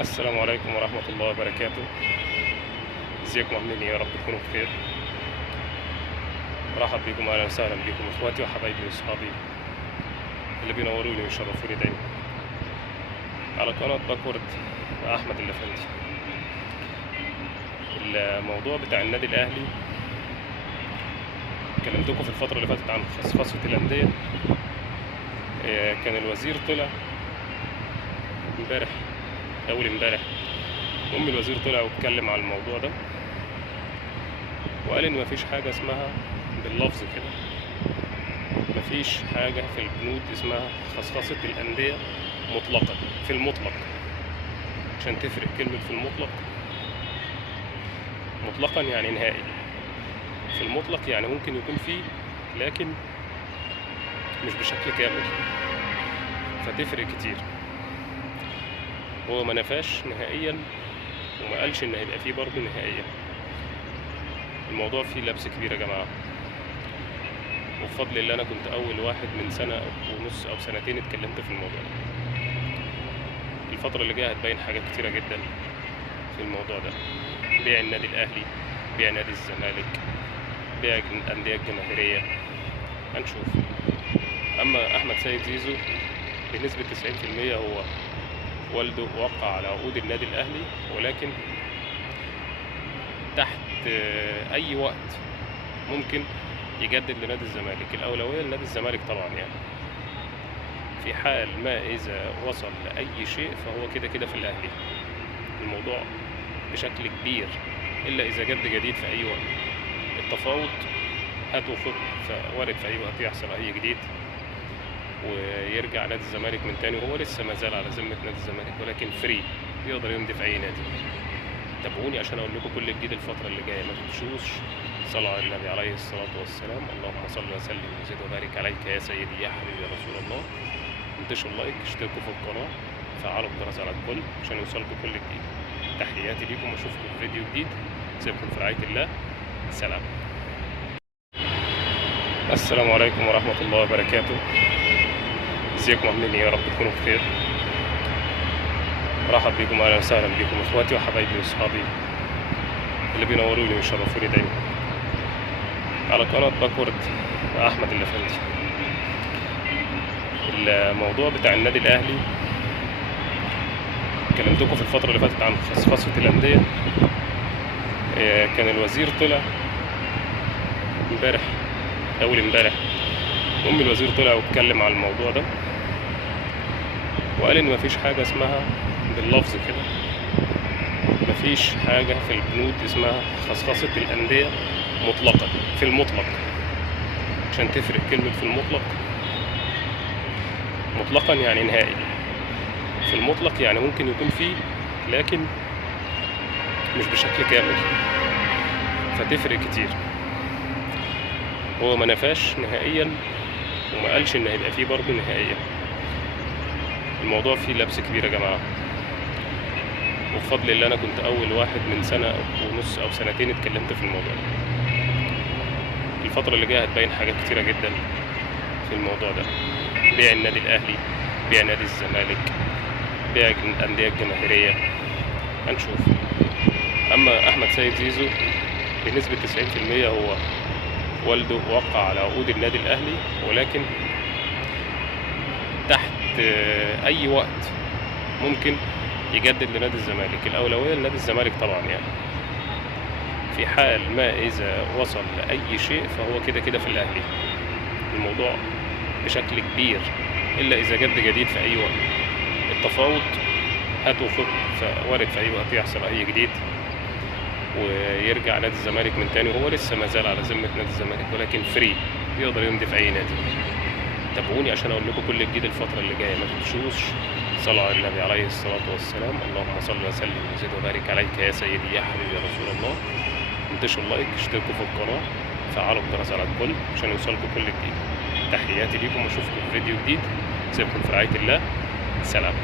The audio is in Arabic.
السلام عليكم ورحمة الله وبركاته. ازيكم عاملين ايه؟ يا رب تكونوا بخير. مرحب بكم، اهلا وسهلا بكم اخواتي وحبايبي واصحابي اللي بينوروني ويشرفوني دايما على قناة باكورد مع احمد الافندي. الموضوع بتاع النادي الاهلي كلمتكم في الفترة اللي فاتت عن خصخصة الأندية. كان الوزير طلع امبارح أول امبارح، الوزير طلع واتكلم على الموضوع ده وقال إن مفيش حاجة اسمها باللفظ كده، مفيش حاجة في البنود اسمها خصخصة الأندية مطلقا في المطلق. عشان تفرق كلمة في المطلق، مطلقا يعني نهائي، في المطلق يعني ممكن يكون فيه لكن مش بشكل كامل، فتفرق كتير. هو ما نفاش نهائيا وما قالش ان هيبقى فيه برضه نهائيا. الموضوع فيه لبس كبير يا جماعة، وبفضل الله انا كنت اول واحد من سنة ونص او سنتين اتكلمت في الموضوع ده. الفترة اللي جاية هتبين حاجات كتيرة جدا في الموضوع ده، بيع النادي الاهلي، بيع نادي الزمالك، بيع الاندية الجماهيرية، هنشوف. اما احمد سيد زيزو بنسبة 90% هو والده وقع على عقود النادي الاهلي، ولكن تحت اي وقت ممكن يجدد لنادي الزمالك. الاولويه لنادي الزمالك طبعا، يعني في حال ما اذا وصل لاي شيء فهو كده كده في الاهلي. الموضوع بشكل كبير الا اذا جد جديد في اي وقت. التفاوض هات وخد، فوارد في اي وقت يحصل اي جديد ويرجع نادي الزمالك من تاني، وهو لسه ما زال على ذمه نادي الزمالك ولكن فري، يقدر يمضي في اي نادي. تابعوني عشان اقول لكم كل جديد الفتره اللي جايه. ما تنسوش صلوا على النبي عليه الصلاه والسلام. اللهم صل وسلم وزد وبارك عليك يا سيدي يا حبيبي يا رسول الله. انتشروا اللايك، اشتركوا في القناه، فعلوا الجرس على الكل عشان يوصلكم كل جديد. تحياتي ليكم واشوفكم في فيديو جديد. سيبكم في رعايه الله. سلام. السلام عليكم ورحمه الله وبركاته. ازيكم عاملين ايه؟ يا رب تكونوا بخير. مرحب بكم، اهلا وسهلا بكم اخواتي وحبايبي واصحابي اللي بينوروني ويشرفوني دايما على قناة باكورد مع احمد الافندي. الموضوع بتاع النادي الاهلي كلمتكم في الفترة اللي فاتت عن خصخصة الأندية. كان الوزير طلع امبارح أول امبارح، الوزير طلع واتكلم على الموضوع ده وقال إن مفيش حاجة اسمها باللفظ كده، مفيش حاجة في البنود اسمها خصخصة الأندية مطلقا في المطلق. عشان تفرق كلمة في المطلق، مطلقا يعني نهائي، في المطلق يعني ممكن يكون فيه لكن مش بشكل كامل، فتفرق كتير. هو ما نفاش نهائيا وما قالش ان هيبقى فيه برضه نهائيا. الموضوع فيه لبس كبير يا جماعة، وبفضل الله انا كنت اول واحد من سنة ونص او سنتين اتكلمت في الموضوع ده. الفترة اللي جاية هتبين حاجات كتيرة جدا في الموضوع ده، بيع النادي الاهلي، بيع نادي الزمالك، بيع الاندية الجماهيرية، هنشوف. اما احمد سيد زيزو بنسبة 90% هو والده وقع على عقود النادي الاهلي، ولكن تحت اي وقت ممكن يجدد لنادي الزمالك. الاولويه لنادي الزمالك طبعا، يعني في حال ما اذا وصل لاي شيء فهو كده كده في الاهلي. الموضوع بشكل كبير الا اذا جد جديد في اي وقت. التفاوض هات وخد، فوارد في اي وقت يحصل اي جديد ويرجع نادي الزمالك من تاني، وهو لسه ما زال على ذمه نادي الزمالك ولكن فري، يقدر يمضي في اي نادي. تابعوني عشان اقول لكم كل جديد الفتره اللي جايه. ما تنسوش صلوا على النبي عليه الصلاه والسلام. اللهم صل وسلم وزد وبارك عليك يا سيدي يا حبيبي يا رسول الله. انتشروا اللايك، اشتركوا في القناه، فعلوا الجرس على الكل عشان يوصلكم كل جديد. تحياتي ليكم واشوفكم في فيديو جديد. سيبكم في رعايه الله. سلام.